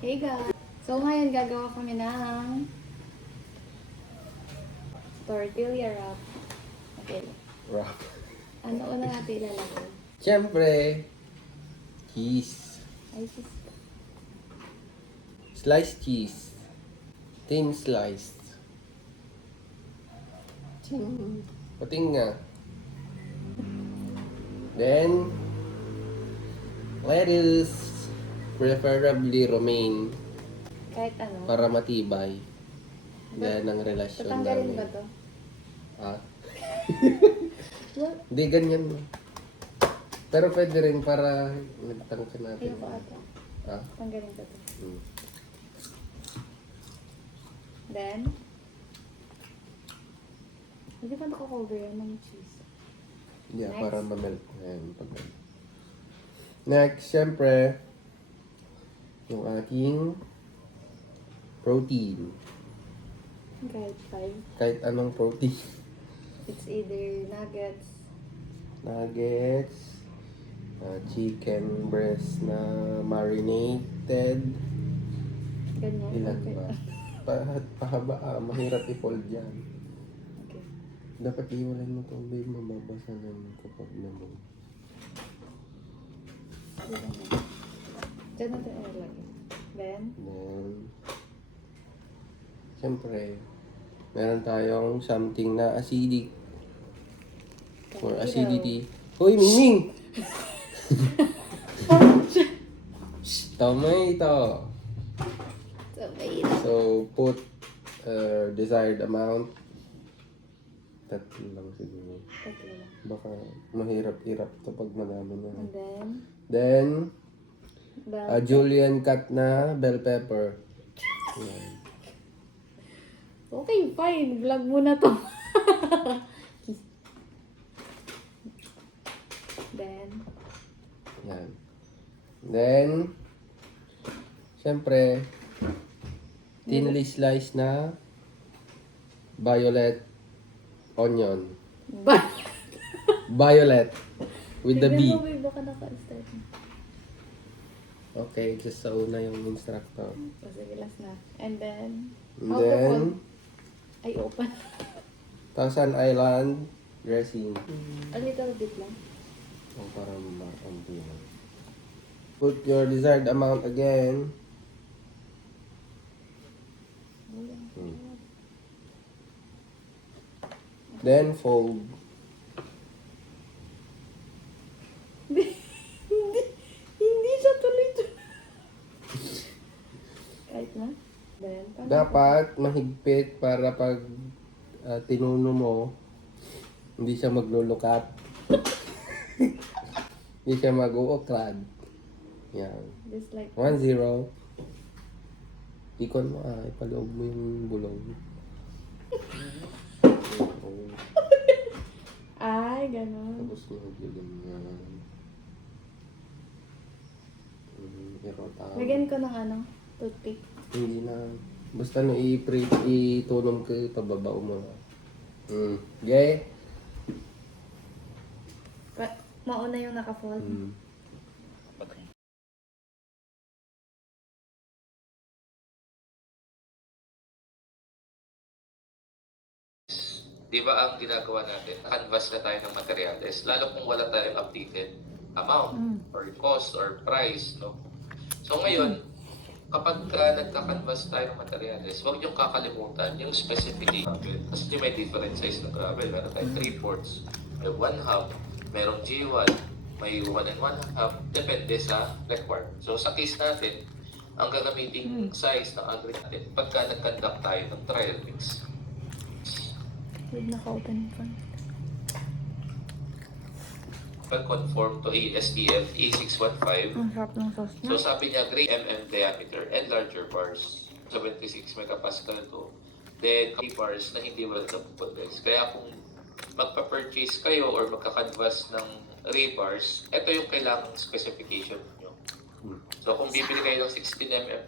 Hey guys! So ngayon gagawa kami ng tortilla wrap. Okay. Wrap. Ano una natin ilalagay? Siyempre, cheese. Ay, sis. Sliced cheese. Thin sliced. Pating nga. Then, lettuce. Preferably romaine. Kahit ano. Para matibay. Yan ang relasyon Tatanggalin namin. ba to? Ha? What? Hindi, ganyan. Pero pwede rin para nagtangka natin. Ayoko ata. Ha? Tanggalin ko to. Hmm. Then, hindi pa nakakover yan ng cheese. Yeah, Next. para mamelt. Ayan, pag- Next, syempre, yung aking protein. Kahit 5. Kahit anong protein. It's either nuggets. Nuggets, chicken breast na marinated. Ganyan. Ilan Okay. ba? Pahaba, mahirap i-fold yan. Okay. Dapat iwalay mo ito, babe, mababasa naman kapag naman. Diyan natin ilalagay. Then, Then, siyempre, meron tayong something na acidic. For tomato. acidity. Hoy, Mingming! Tomato. Tomato. So, put desired amount. Tatlo lang siguro. Tatlo lang. Baka mahirap-hirap to pag madami na. And then, Then, bell julienne cut na bell pepper. Yan. Okay, fine. Vlog mo na to. Then, Yan. Then, syempre, thinly sliced na violet onion. bye. Violet. With the B. Tignan mo, babe, baka naka-start na. Okay, just sa una yung instructor. O, sige, last na. And then, And how to then, fold? Ay, open. Thousand Island dressing. A little bit lang. O, para makampi na. Put your desired amount again. Then, fold. Hindi siya tuloy-tuloy. Kahit na. Then, Dapat mahigpit para pag tinuno mo, hindi siya maglulukat. Hindi siya mag-uuklad. Yan. just like 1-0. Ikon mo ipaloob mo yung bulong. Ay, ganun. Tapos mo ganyan. Irota. Lagyan ko ng ano, toothpick. Hindi na. Basta no itulong ko, pababao mo na. Okay? Mauna yung naka-fold. Okay. Di ba ang ginagawa natin, canvas na tayo ng materials, lalo kung wala tayong updated amount or cost or price, no? So ngayon, kapag nagka-canvas tayo ng materials, huwag niyong kakalimutan yung specification. Kasi may different size ng gravel. Meron tayong 3/4, may 1/2, merong G1, may 1 1/2, depende sa required. So sa case natin, ang gagamiting size ng aggregate natin, pagka nag-conduct tayo ng trial mix, With naka-open pa. conform to ASTM A615. Ang sarap ng sauce niya. So sabi niya, 3 mm diameter and larger bars. 76 megapascal to. Then, bars na hindi well condense. Kaya kung magpa-purchase kayo or magka-canvas ng rebars, ito yung kailangang specification nyo. So kung bibili kayo ng 16 mm